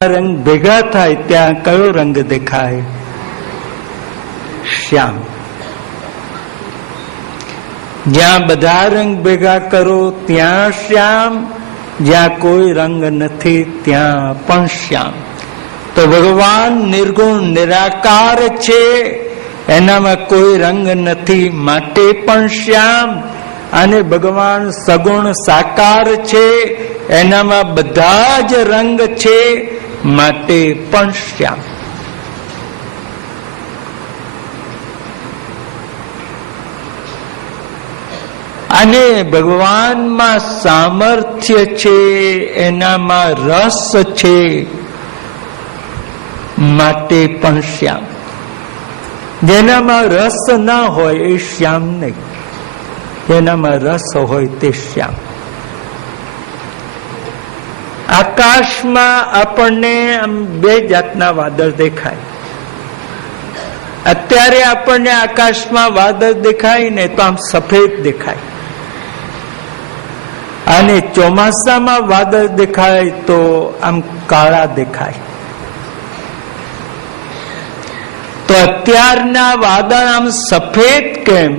રંગ ભેગા થાય ત્યાં કયો રંગ દેખાય? શ્યામ. જ્યાં બધા રંગ ભેગા કરો ત્યાં શ્યામ, જ્યાં કોઈ રંગ નથી ત્યાં પણ શ્યામ. તો ભગવાન નિર્ગુણ નિરાકાર છે, એનામાં કોઈ રંગ નથી માટે પણ શ્યામ. અને ભગવાન સગુણ સાકાર છે, એનામાં બધા જ રંગ છે માટે પણ શ્યામ. અને ભગવાનમાં સામર્થ્ય છે, એનામાં રસ છે માટે પણ શ્યામ. જેનામાં રસ ના હોય એ શ્યામ નહીં, જેનામાં રસ હોય તે શ્યામ. આકાશમાં આપણને આમ બે જાતના વાદળ દેખાય. અત્યારે આપણને આકાશમાં વાદળ દેખાય ને તો આમ સફેદ દેખાય, અને ચોમાસામાં વાદળ દેખાય તો આમ કાળા દેખાય. તો અત્યારના વાદળ આમ સફેદ કેમ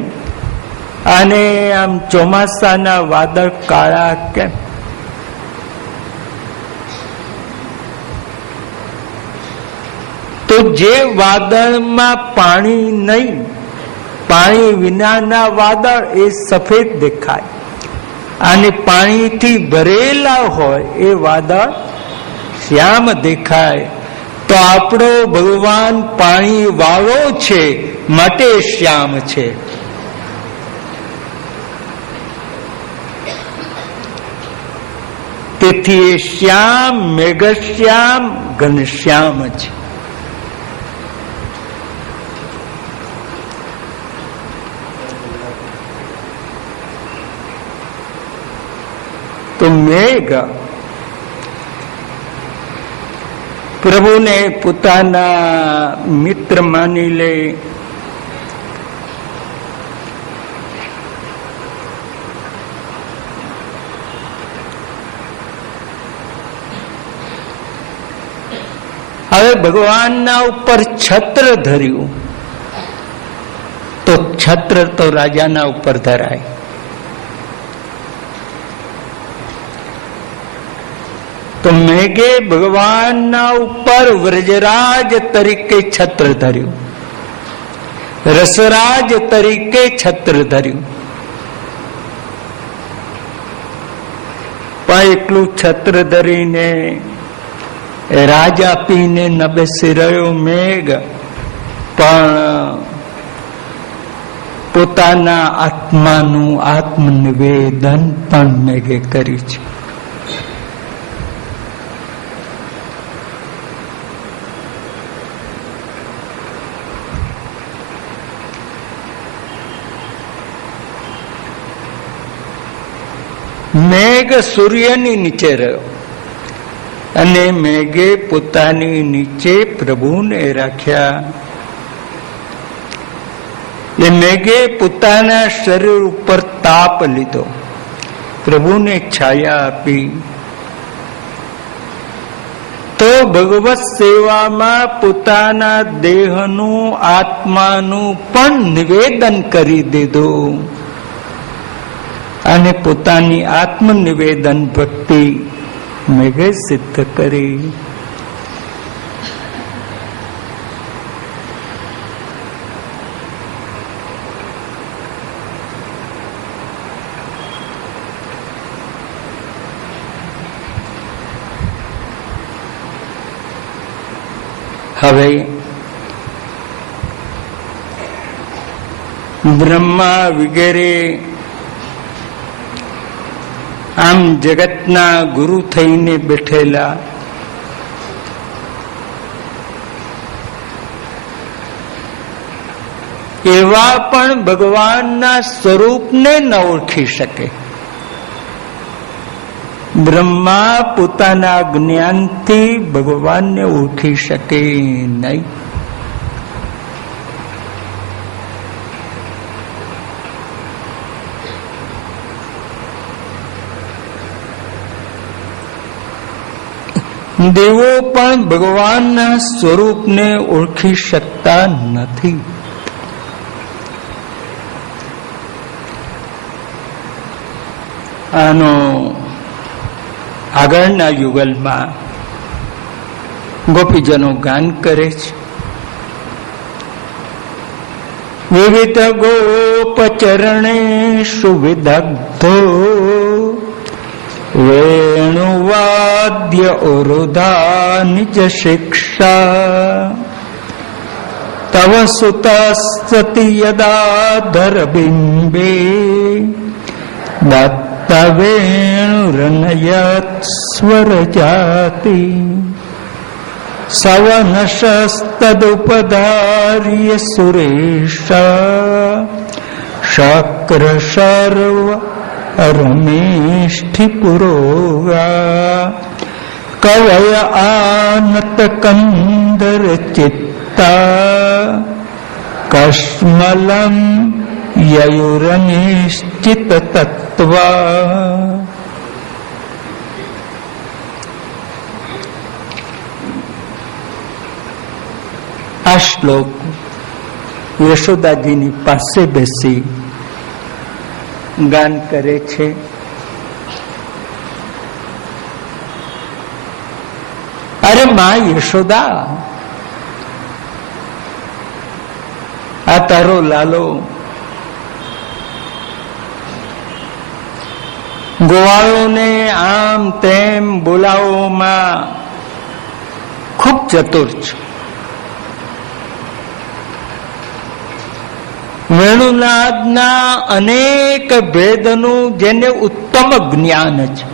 અને આમ ચોમાસાના વાદળ કાળા કેમ? તો જે વાદળમાં પાણી નહીં, પાણી વિનાના વાદળ એ સફેદ દેખાય, અને પાણીથી ભરેલા હોય એ વાદળ શ્યામ દેખાય. તો આપણો ભગવાન પાણી વાળો છે માટે શ્યામ છે. તેથી એ શ્યામ, મેઘશ્યામ, ઘનશ્યામ છે. તો મેઘ પ્રભુને પોતાના મિત્ર માની લે, હવે ભગવાનના ઉપર છત્ર ધર્યું, તો છત્ર તો રાજાના ઉપર ધરાય. તો મેઘે ભગવાનના ઉપર વ્રજરાજ તરીકે છત્ર ધર્યું, રસરાજ તરીકે છત્ર ધર્યું. પણ એટલું છત્ર ધરીને રાજ આપીને ન બેસી રહ્યો મેઘ, પણ પોતાના આત્માનું આત્મનિવેદન પણ મેઘે કર્યું છે. મેઘ સૂર્યની નીચે રહ્યો, અને મેઘે પોતાની નીચે પ્રભુને રાખ્યા. એ મેઘે પોતાના શરીર ઉપર તાપ લીધો, પ્રભુને છાયા આપી. તો ભગવત સેવામાં પોતાના દેહનું, આત્માનું પણ નિવેદન કરી દીધું, અને પોતાની આત્મનિવેદન ભક્તિ મેઘે સિદ્ધ કરી. હવે બ્રહ્મા વગેરે આમ જગતના ગુરુ થઈને બેઠેલા, એવા પણ ભગવાનના સ્વરૂપને ન ઓળખી શકે. બ્રહ્મા પોતાના જ્ઞાનથી ભગવાનને ઓળખી શકે નહીં. દેવો પણ ભગવાનના સ્વરૂપને ઓળખી શકતા નથી. આનો આગળના યુગલમાં ગોપીજનો ગાન કરે છે. વિવિધ ગોપચરણેષુ વિદગ્ધો વેણુવાદ્ય ઉરુધા નિજ શિક્ષા તવ સુતસ્સતિ યદાધર બિંબે દત્ત વેણુરનયત સ્વર જાતિ સવનશસ્તદુપધાર્ય સુરેશા શક્ર સર્વ રમેષ્ઠિ પુરોગા કવય આનત કંદર ચિત્તા કશ્મલમ યયુરનિશ્ચિત તત્વા. આ શ્લોક યશોદાજીની પાસે બેસી ગાન કરે છે. અરે માં યશોદા, આ તારો લાલો ગોવાળોને આમ તેમ બોલાવવામાં ખૂબ ચતુર છે. વેણુનાદના અનેક ભેદનું જેને ઉત્તમ જ્ઞાન છે.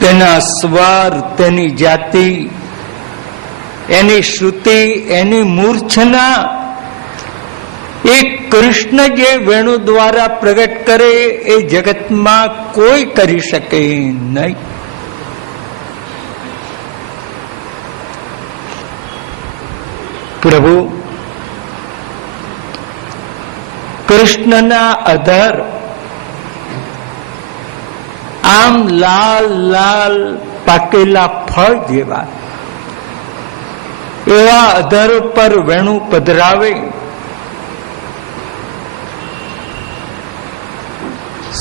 તેના સ્વર, તેની જાતિ, એની શ્રુતિ, એની મૂર્છના એ કૃષ્ણ જે વેણુ દ્વારા પ્રગટ કરે એ જગતમાં કોઈ કરી શકે નહીં. પ્રભુ કૃષ્ણના અધર આમ લાલ લાલ પાકેલા ફળ જેવા, એવા અધર પર વેણુ પધરાવે.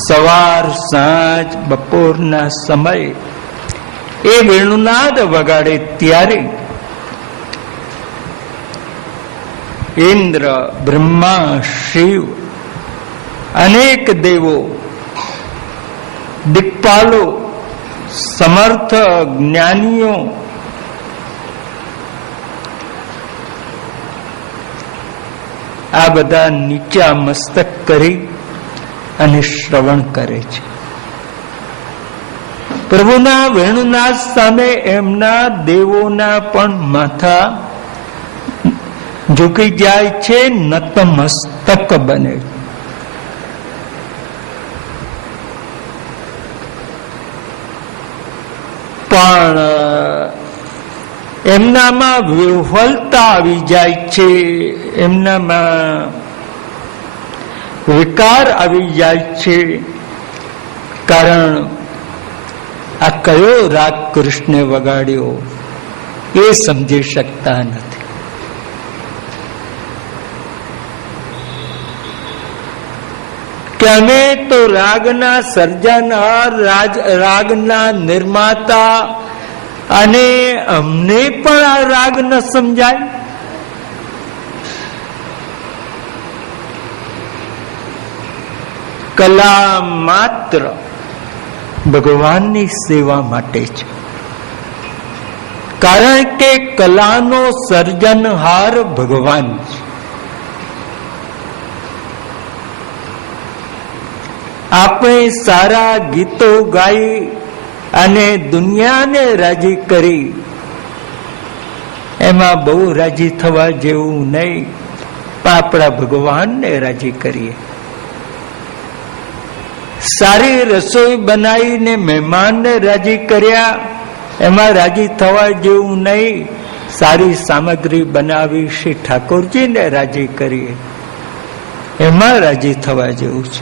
સવાર સાંજ બપોરના સમયે એ વેણુનાદ વગાડે ત્યારે ઇન્દ્ર, બ્રહ્મા, શિવ, અનેક દેવો, દિક્પાલો, સમર્થ જ્ઞાનીઓ આ બધા નીચા મસ્તક કરી અને શ્રવણ કરે છે. પ્રભુના વેણુનાદ સામે એમના દેવોના પણ માથા ઝૂકી જાય છે, નતમસ્તક બને. પણ એમનામાં વિહ્વલતા આવી જાય છે, એમનામાં વિકાર આવી જાય છે. કારણ આ કયો રાગ કૃષ્ણે વગાડ્યો એ સમજી શકતા નથી. કે અમે તો રાગના સર્જનહાર, રાગના નિર્માતા, અને અમને પણ આ રાગ ન સમજાય. કલા માત્ર ભગવાનની સેવા માટે છે. કારણ કે કલાનો સર્જનહાર ભગવાન છે. આપણે સારા ગીતો ગાઈ અને દુનિયાને રાજી કરી, એમાં બહુ રાજી થવા જેવું નહીં, પણ આપણા ભગવાનને રાજી કરીએ. સારી રસોઈ બનાવીને મહેમાનને રાજી કર્યા, એમાં રાજી થવા જેવું નહીં. સારી સામગ્રી બનાવી શ્રી ઠાકોરજીને રાજી કરીએ, એમાં રાજી થવા જેવું છે.